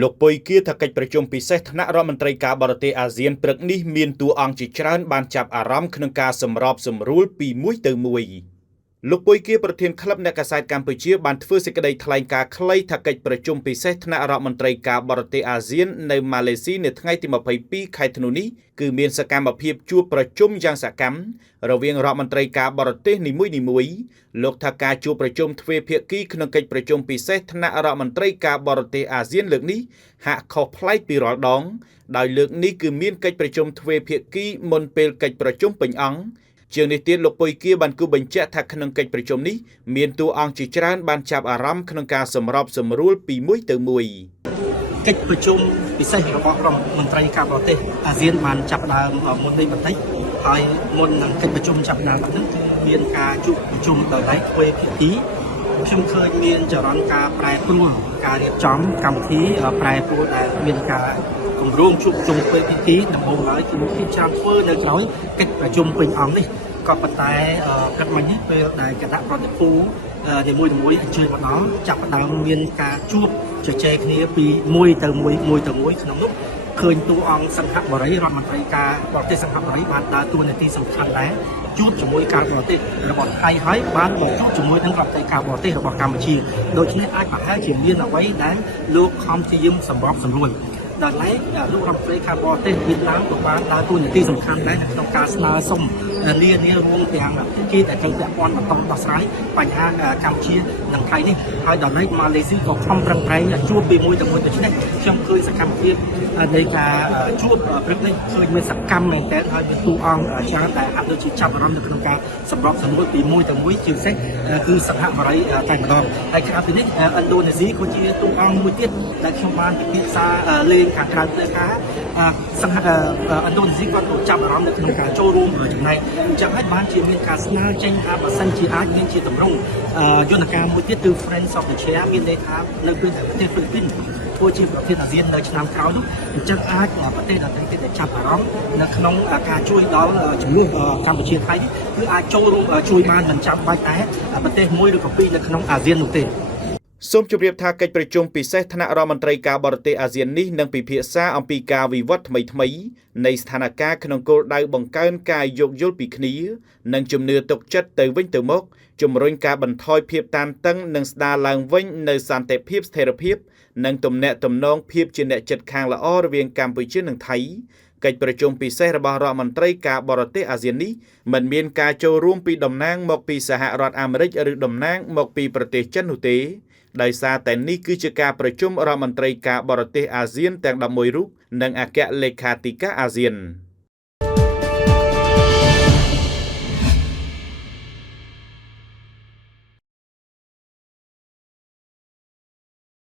លោកពុយគៀថាកិច្ចប្រជុំពិសេសថ្នាក់រដ្ឋមន្ត្រីការបរទេសអាស៊ានព្រឹកនេះមានតួអង្គជាច្រើនបានចាប់អារម្មណ៍ក្នុងការសម្របសម្រួលពីមួយទៅមួយលោកពុយគៀប្រធានក្លឹបអ្នកកាសែតកម្ពុជាបានធ្វើសេចក្តីថ្លែងការណ៍ខ្លីថាកិច្ចប្រជុំពិសេសថ្នាក់រដ្ឋមន្ត្រីការបរទេសអាស៊ាននៅម៉ាឡេស៊ីនៅថ្ងៃទី22ខែធ្នូនេះគឺមានសកម្មភាពជួបប្រជុំយ៉ាងសកម្មរវាងរដ្ឋមន្ត្រីការបរទេសនីមួយៗលោកថាការជួបប្រជុំទ្វេភាគីក្នុងកិច្ចប្រជុំពិសេសថ្នាក់រដ្ឋមន្ត្រីការបរទេសអាស៊ានលើកនេះហាក់ខុសប្លែកពីរាល់ដងដោយលើកនេះគឺមានកិច្ចប្រជុំទ្វេភាគីមុនពេលកិច្ចប្រជុំពេញអង្គជាងនេះទៀតលោកពុយគៀបានគូបញ្ជាក់ថាក្នុងកិច្ចប្រជុំនេះមានតួអង្គជាច្រើនបានចាប់អារម្មណ៍ក្នុងការសម្របសម្រួលពីមួយទៅមួយកិច្ចប្រជុំពិសេសរបស់រដ្ឋមន្ត្រីការបរទេសអាស៊ានបានចាប់ផ្ដើមមុននេះបន្តិចហើយមុននឹងកិច្ចប្រជុំចាប់ផ្ដើមហ្នឹងគឺមានការជួបប្រជុំដោយឡែកទ្វេភាគីខ្ញុំឃើញមានចរន្តការប្រែប្រួលការរៀបចំកម្មវិធីប្រែប្រួលដែលមានការគម្រោងជួបជុំទ្វេភាគីដំបូងឡើយគឺលោកភាពច្រើនធ្វើនៅក្រោយកិច្ចប្រជុំពេញអង្គនេះក៏ប៉ុន្តែព្រឹកមិញនេះពេលដែលគណៈប្រតិភូនីមួយៗអញ្ជើញមកដល់ចាប់ផ្ដើមមានការជួបជជែកគ្នាពីមួយទៅមួយក្នុងនោះឃើញតួអង្គសង្ឃបរិយរដ្ឋមន្ត្រីការបរទេសសង្ឃបរិយបានដើរតួនាទីសំខាន់ដែរជួបជាមួយការបរទេសរបស់ថៃហើយបានមកជួបជាមួយនឹងរដ្ឋមន្ត្រីការបរទេសរបស់កម្ពុជាដូច្នេះអាចប្រហែលជាមានអ្វីដែលលោកខំព្យាយាមសម្របសម្រួលដោយឡែកលោករដ្ឋមន្ត្រីការបរទេសវៀតណាមក៏បានដើរតួនាទីសំខាន់ដែរនៅក្នុងការស្នើសុំនានារួមទាំងជាតែត្រូវពាក់ព័ន្ធបន្តដោះស្រាយបញ្ហាកម្ពុជានិងថៃនេះហើយដោយឡែកម៉ាឡេស៊ីក៏ខំប្រឹងប្រែងជួបពីមួយទៅមួយដូច្នេះខ្ញុំឃើញសកម្មភាពនៃការជួបព្រឹកនេះឃើញមានសកម្មមែនទែនហើយមានតួអង្គច្រើនដែលហាក់ដូចជាចាប់អារម្មណ៍នៅក្នុងការសម្របសម្រួលពីមួយទៅមួយជាពិសេសគឺសង្ហបរិយតែម្ដងហើយក្រៅពីនេះឥណ្ឌូនេស៊ីក៏ជាតួអង្គមួយទៀតដែលខ្ញុំបានពិភាក្សាលេងខាងក្រៅផ្លូវការសង្ហឥណ្ឌូនេស៊ីគាត់ក៏ចាប់អារម្មណ៍នៅក្នុងការចូលរួមចំណែកអញ្ចឹងហើយបានជាមានការស្នើចេញថាបើសិនជាអាចមានជាតម្រង់យន្តការមួយទៀតគឺ Friends of the Chair មានន័យថានៅពេលដែលប្រទេសហ្វីលីពីនធ្វើជាប្រទេសអាស៊ាននៅឆ្នាំក្រោយនោះអញ្ចឹងអាចប្រទេសដទៃទៀតដែលចាប់អារម្មណ៍នៅក្នុងការជួយដល់ចំនួនកម្ពុជាថៃនេះគឺអាចចូលរួមជួយបានមិនចាំបាច់តែប្រទេសមួយឬក៏ពីរនៅក្នុងអាស៊ាននោះទេសូមជម្រាបថាកិច្ចប្រជុំពិសេសថ្នាក់រដ្ឋមន្ត្រីការបរទេសអាស៊ាននេះនឹងពិភាក្សាអំពីការវិវត្តថ្មីៗនៃស្ថានភាពក្នុងគោលដៅបង្កើនការយោគយល់ពីគ្នានិងជំនឿទុកចិត្តទៅវិញទៅមកជំរុញការបន្ថយភាពតានតឹងនិងស្ដារឡើងវិញនៅសន្តិភាពស្ថិរភាពនិងទំនាក់ទំនងភាពជាអ្នកជិតខាងល្អរវាងកម្ពុជានិងថៃកិច្ចប្រជុំពិសេសរបស់រដ្ឋមន្ត្រីការបរទេសអាស៊ាននេះមិនមានការចូលរួមពីតំណាងមកពីសហរដ្ឋអាមេរិកឬតំណាងមកពីប្រទេសចិននោះទេដោយសារតែនេះគឺជាការប្រជុំរដ្ឋមន្ត្រីការបរទេសអាស៊ានទាំង11រូបនិងអគ្គលេខាធិការអាស៊ាន